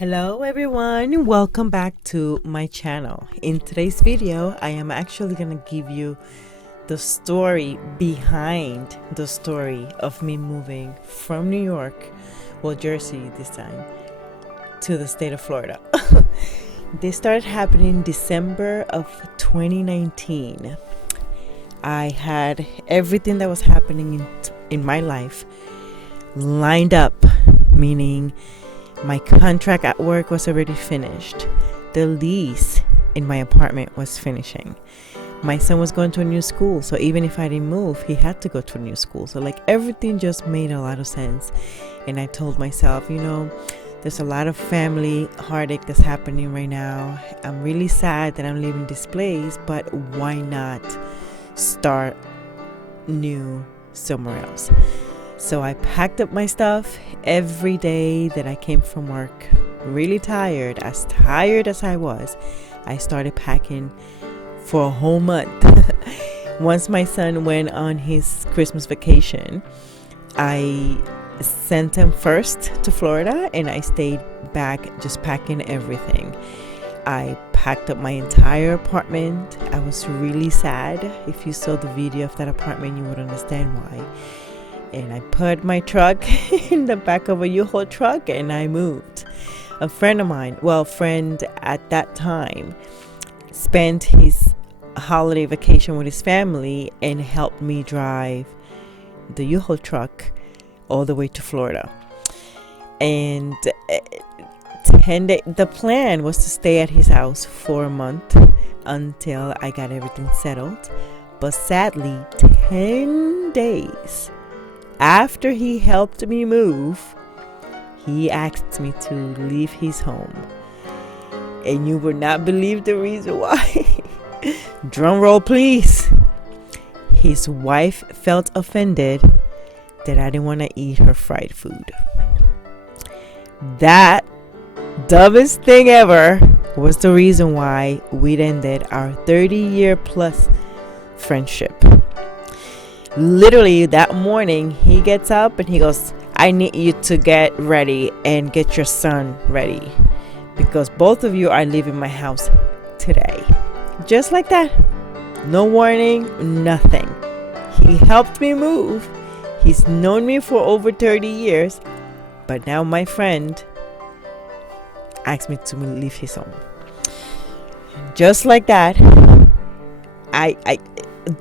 Hello everyone, welcome back to my channel. In today's video, I am actually going to give you the story behind the story of me moving from New York, well Jersey this time, to the state of Florida. This started happening December of 2019. I had everything that was happening in my life lined up, meaning my contract at work was already finished. The lease in my apartment was finishing. My son was going to a new school, so even if I didn't move, he had to go to a new school. So like everything just made a lot of sense. And I told myself, there's a lot of family heartache that's happening right now. I'm really sad that I'm leaving this place, but why not start new somewhere else? So I packed up my stuff every day that I came from work, really tired as I was. I started packing for a whole month. Once my son went on his Christmas vacation, I sent him first to Florida and I stayed back just packing everything. I packed up my entire apartment. I was really sad. If you saw the video of that apartment, you would understand why. And I put my truck in the back of a U-Haul truck and I moved. A friend of mine, friend at that time, spent his holiday vacation with his family and helped me drive the U-Haul truck all the way to Florida. And the plan was to stay at his house for a month until I got everything settled. But sadly, 10 days after he helped me move, he asked me to leave his home. And you would not believe the reason why. Drum roll, please. His wife felt offended that I didn't want to eat her fried food. That dumbest thing ever was the reason why we ended our 30-year plus friendship. Literally that morning, he gets up and he goes, I need you to get ready and get your son ready because both of you are leaving my house today. Just like that. No warning, nothing. He helped me move. He's known me for over 30 years, but now my friend asked me to leave his home. Just like that,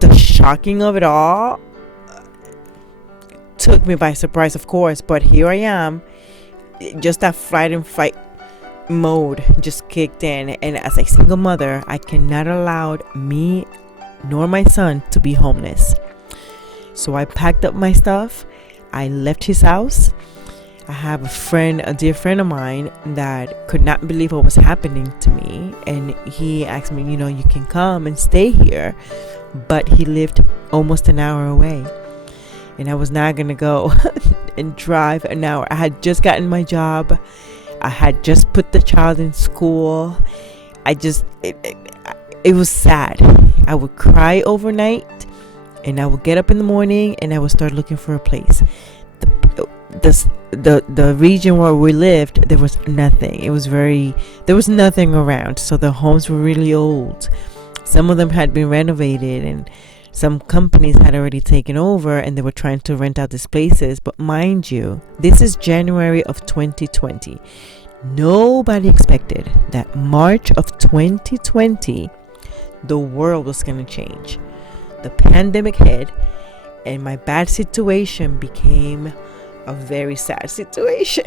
the shocking of it all took me by surprise, of course, but here I am. Just that fight and fight mode just kicked in, and as a single mother, I cannot allow me nor my son to be homeless. So I packed up my stuff. I left his house. I have a dear friend of mine that could not believe what was happening to me, and he asked me, you can come and stay here, but he lived almost an hour away, and I was not gonna go and drive an hour. I had just gotten my job. I had just put the child in school. It was sad. I would cry overnight, and I would get up in the morning and I would start looking for a place. The region where we lived, there was nothing. There was nothing around, so the homes were really old. Some of them had been renovated and some companies had already taken over and they were trying to rent out these places. But mind you, this is January of 2020. Nobody expected that March of 2020 the world was going to change. The pandemic hit and my bad situation became a very sad situation.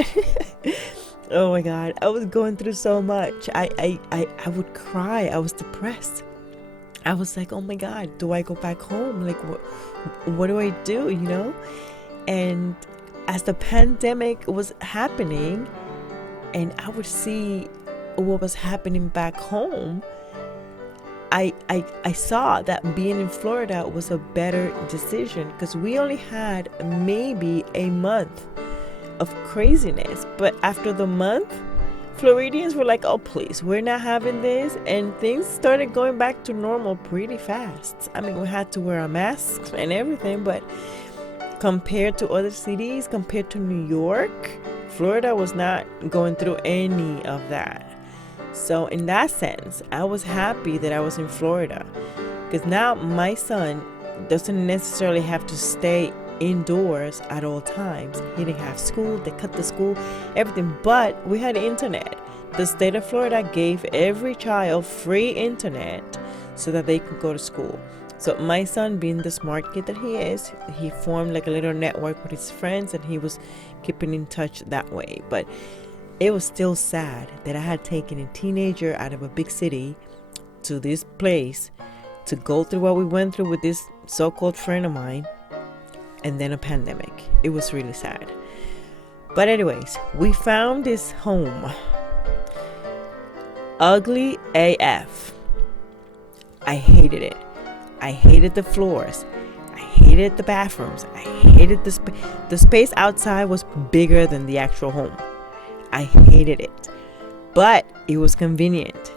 Oh my God, I was going through so much. I would cry. I was depressed. I was like, oh my God, do I go back home? Like, what do I do, And as the pandemic was happening and I would see what was happening back home, I saw that being in Florida was a better decision because we only had maybe a month of craziness. But after the month, Floridians were like, oh, please, we're not having this. And things started going back to normal pretty fast. I mean, we had to wear our masks and everything. But compared to other cities, compared to New York, Florida was not going through any of that. So in that sense, I was happy that I was in Florida, because now my son doesn't necessarily have to stay indoors at all times. He didn't have school, they cut the school, everything, but we had internet. The state of Florida gave every child free internet so that they could go to school. So my son, being the smart kid that he is, he formed like a little network with his friends, and he was keeping in touch that way. But it was still sad that I had taken a teenager out of a big city to this place to go through what we went through with this so-called friend of mine, and then a pandemic. It was really sad. But anyways, we found this home. Ugly AF. I hated it. I hated the floors. I hated the bathrooms. I hated the space outside was bigger than the actual home. I hated it. But it was convenient.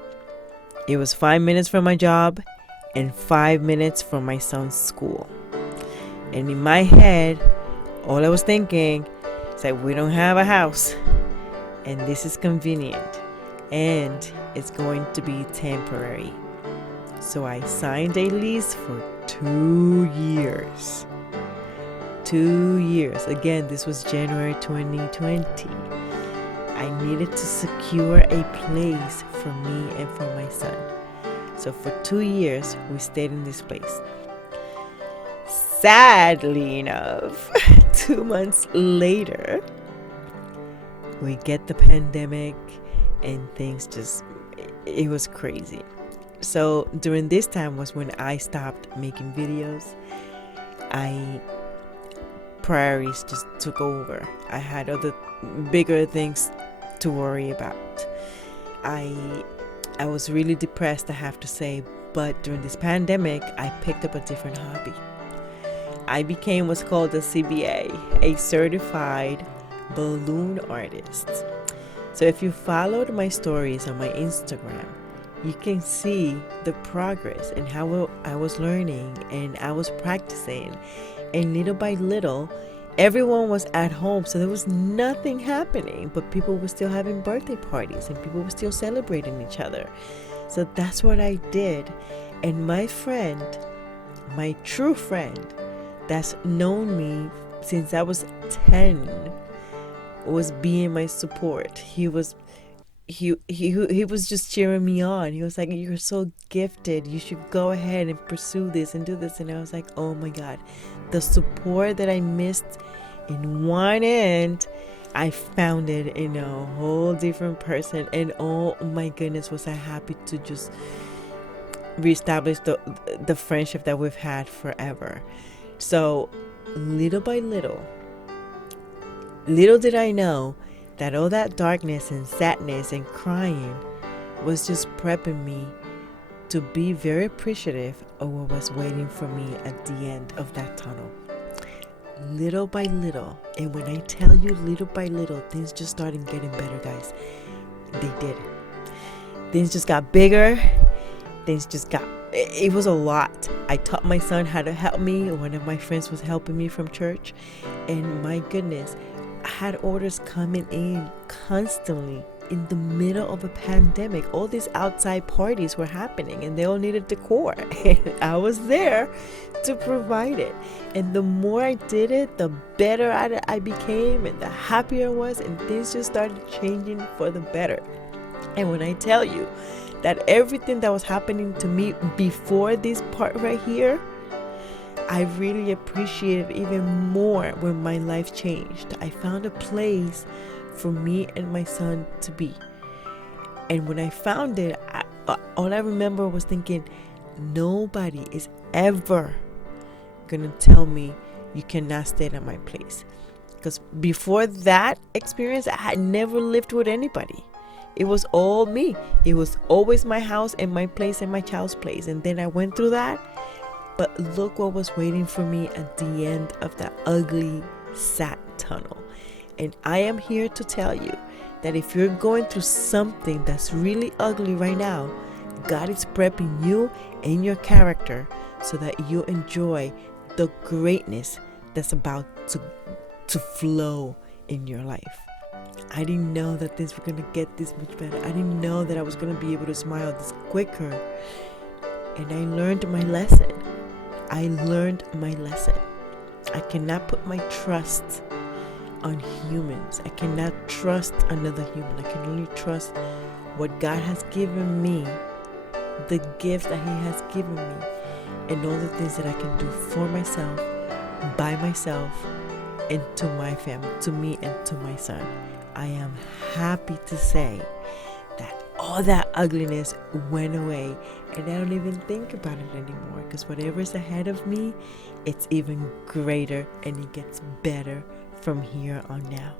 It was 5 minutes from my job and 5 minutes from my son's school. And in my head, all I was thinking is that we don't have a house, and this is convenient, and it's going to be temporary. So I signed a lease for 2 years. 2 years. Again, this was January 2020. I needed to secure a place for me and for my son. So for 2 years, we stayed in this place. Sadly enough, 2 months later, we get the pandemic, and things it was crazy. So during this time was when I stopped making videos. Priorities just took over. I had other bigger things to worry about. I was really depressed, I have to say, but during this pandemic, I picked up a different hobby. I became what's called a CBA, a certified balloon artist. So if you followed my stories on my Instagram, you can see the progress and how I was learning and I was practicing. And little by little, everyone was at home, so there was nothing happening, but people were still having birthday parties and people were still celebrating each other. So that's what I did. And my friend, my true friend, that's known me since I was 10, was being my support. He was just cheering me on. He was like, "You're so gifted. You should go ahead and pursue this and do this." And I was like, oh my God, the support that I missed in one end, I found it in a whole different person. And oh my goodness, was I happy to just reestablish the friendship that we've had forever. So little by little did I know that all that darkness and sadness and crying was just prepping me to be very appreciative of what was waiting for me at the end of that tunnel. Little by little, and when I tell you little by little, things just started getting better, guys. They did. Things just got bigger. It was a lot. I taught my son how to help me. One of my friends was helping me from church. And my goodness, I had orders coming in constantly in the middle of a pandemic. All these outside parties were happening and they all needed decor. And I was there to provide it. And the more I did it, the better at it I became and the happier I was. And things just started changing for the better. And when I tell you that everything that was happening to me before this part right here, I really appreciated even more when my life changed. I found a place for me and my son to be. And when I found it, all I remember was thinking, nobody is ever gonna tell me you cannot stay at my place. Because before that experience, I had never lived with anybody. It was all me. It was always my house and my place and my child's place. And then I went through that. But look what was waiting for me at the end of that ugly, sad tunnel. And I am here to tell you that if you're going through something that's really ugly right now, God is prepping you and your character so that you enjoy the greatness that's about to flow in your life. I didn't know that things were going to get this much better. I didn't know that I was going to be able to smile this quicker. And I learned my lesson. I learned my lesson. I cannot put my trust on humans. I cannot trust another human. I can only trust what God has given me, the gifts that He has given me, and all the things that I can do for myself, by myself, and to my family, to me and to my son. I am happy to say that all that ugliness went away, and I don't even think about it anymore, because whatever's ahead of me, it's even greater and it gets better from here on now.